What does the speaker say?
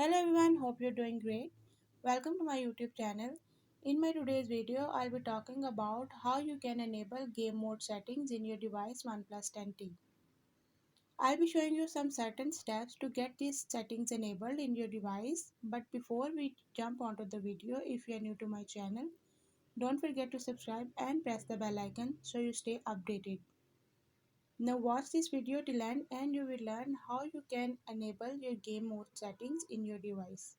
Hello everyone, hope you're doing great. Welcome to my YouTube channel. In my today's video, I'll be talking about how you can enable game mode settings in your device OnePlus 10T. I'll be showing you some certain steps to get these settings enabled in your device. But before we jump onto the video, if you're new to my channel, don't forget to subscribe and press the bell icon so you stay updated. Now watch this video till end and you will learn how you can enable your game mode settings in your device.